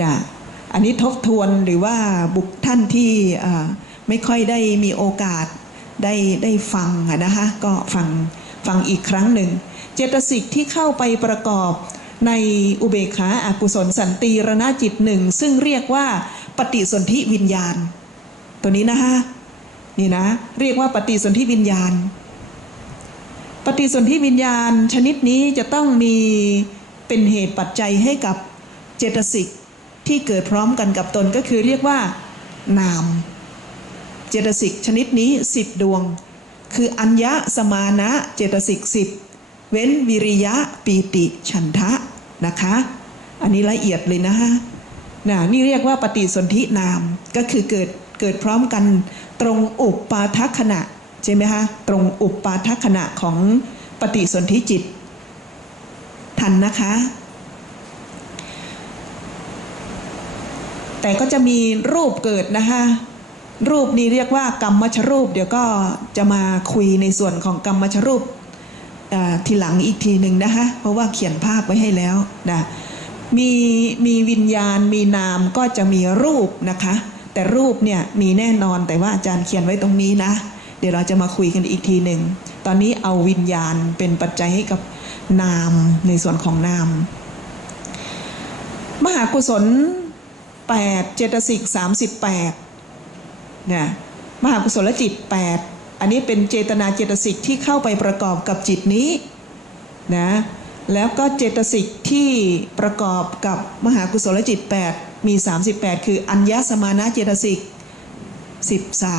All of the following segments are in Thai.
นะอันนี้ทบทวนหรือว่าบุคท่านที่ไม่ค่อยได้มีโอกาสได้ได้ฟังนะคะก็ฟังฟังอีกครั้งหนึ่ง เจตสิกที่เข้าไปประกอบในอุเบกขาอากุศลสันติรณจิตหนึ่งซึ่งเรียกว่าปฏิสนธิวิญญาณ ตัวนี้นะคะนี่นะเรียกว่าปฏิสนธิวิญญาณ ปฏิสนธิวิญญาณชนิดนี้จะต้องมีเป็นเหตุปัจจัยให้กับเจตสิก ที่เกิดพร้อมกันกับตนก็คือเรียกว่านาม เจตสิกชนิดนี้สิบดวง คืออัญญะสมานะเจตสิกสิบเว้นวิริยะปีติฉันทะนะคะ อันนี้ละเอียดเลยนะฮะนะนี่เรียกว่าปฏิสนธินามก็คือเกิดเกิดพร้อมกันตรงอุปปาทขณะใช่ไหมคะตรงอุปปาทขณะของปฏิสนธิจิต ทันนะคะ แต่ก็จะมีรูปเกิดนะคะรูปนี้เรียกว่ากรรมมชรูป เดี๋ยวก็จะมาคุยในส่วนของกรรมมชรูปทีหลังอีกทีหนึ่งนะคะเพราะว่าเขียนภาพไว้ให้แล้วนะมีมีวิญญาณมีนามก็จะมีรูปนะคะ แต่รูปเนี่ยมีแน่นอนแต่ว่าอาจารย์เขียนไว้ตรงนี้นะ เดี๋ยวเราจะมาคุยกันอีกทีหนึ่งตอนนี้เอาวิญญาณเป็นปัจจัยให้กับนามในส่วนของนาม มหากุศล 8 เจตสิก 38เนี่ยมหากุศลจิต 8 อันนี้เป็นเจตนาเจตสิกที่เข้าไปประกอบกับจิตนี้นะแล้วก็เจตสิกที่ประกอบกับมหากุศลจิต 8 มี 38 คืออัญญสมานะเจตสิก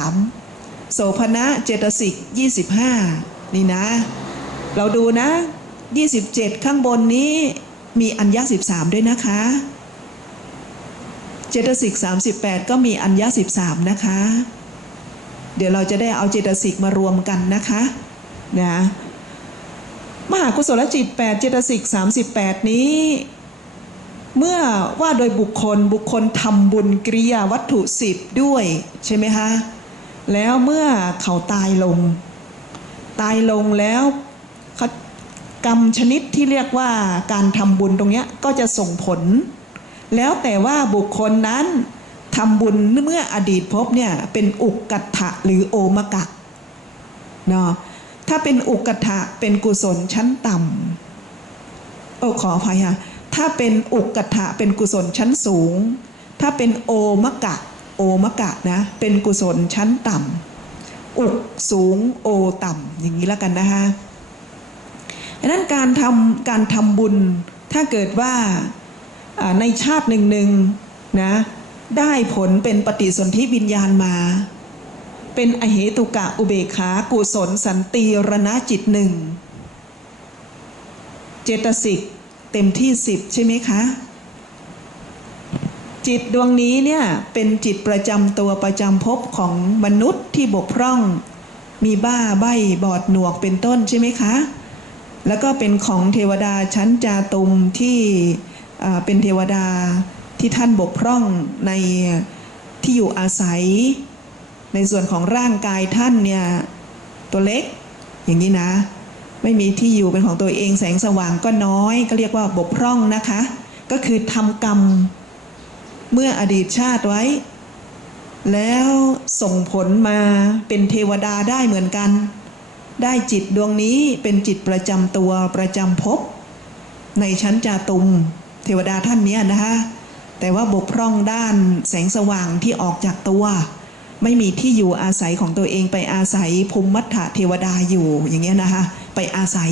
13 โสภณะเจตสิก 25 นี่นะ เราดูนะ 27 ข้างบนนี้มีอัญญ13 ด้วยนะคะ เจตสิก38 ก็มีอัญญ13 นะคะ เดี๋ยวเราจะได้เอาเจตสิกมารวมกันนะคะนะมหากุศลจิต 8 เจตสิก38 นี้ เมื่อว่าโดยบุคคลบุคคลทำบุญกริยาวัตถุสิบด้วยใช่ไหมคะ แล้วเมื่อเขาตายลง ตายลงแล้วกรรมชนิดที่เรียกว่าการทำบุญตรงนี้ก็จะส่งผล แล้วแต่ว่าบุคคลนั้นทำบุญเมื่ออดีตพบเนี่ยเป็นอุกกัตถะหรือโอมกะเนาะถ้าเป็นอุกกัตถะเป็นกุศลชั้นต่ำโอ้ขออภัยค่ะถ้าเป็นอุกกัตถะเป็นกุศลชั้นสูง ถ้าเป็นโอมกะโอมกะนะเป็นกุศลชั้นต่ำอุกสูงโอต่ำอย่างนี้แล้วกันนะคะดังนั้นการทำการทำบุญถ้าเกิดว่า ในชาติหนึ่งหนึ่งนะได้ผลเป็นปฏิสนธิวิญญาณมา เป็นอเหตุกะอุเบกขากุศลสันติรณจิตหนึ่งเจตสิกเต็มที่สิบใช่ไหมคะ จิตดวงนี้เนี่ยเป็นจิตประจำตัวประจำภพของมนุษย์ที่บกพร่อง มีบ้าใบ้บอดหนวกเป็นต้นใช่ไหมคะ แล้วก็เป็นของเทวดาชั้นจาตุมที่ เป็นเทวดาที่ท่านบกพร่องในที่อยู่อาศัย ในส่วนของร่างกายท่านเนี่ยตัวเล็กอย่างนี้นะ ไม่มีที่อยู่เป็นของตัวเองแสงสว่างก็น้อย ก็เรียกว่าบกพร่องนะคะ ก็คือทำกรรมเมื่ออดีตชาติไว้ แล้วส่งผลมาเป็นเทวดาได้เหมือนกัน ได้จิตดวงนี้เป็นจิตประจำตัวประจำภพในชั้นจาตุม เทวดาท่านเนี้ยนะคะแต่ว่าบกพร่องด้านแสงสว่างที่ออกจากตัว ไม่มีที่อยู่อาศัยของตัวเองไปอาศัยภูมิมัฏฐเทวดาอยู่อย่างเงี้ยนะคะไปอาศัย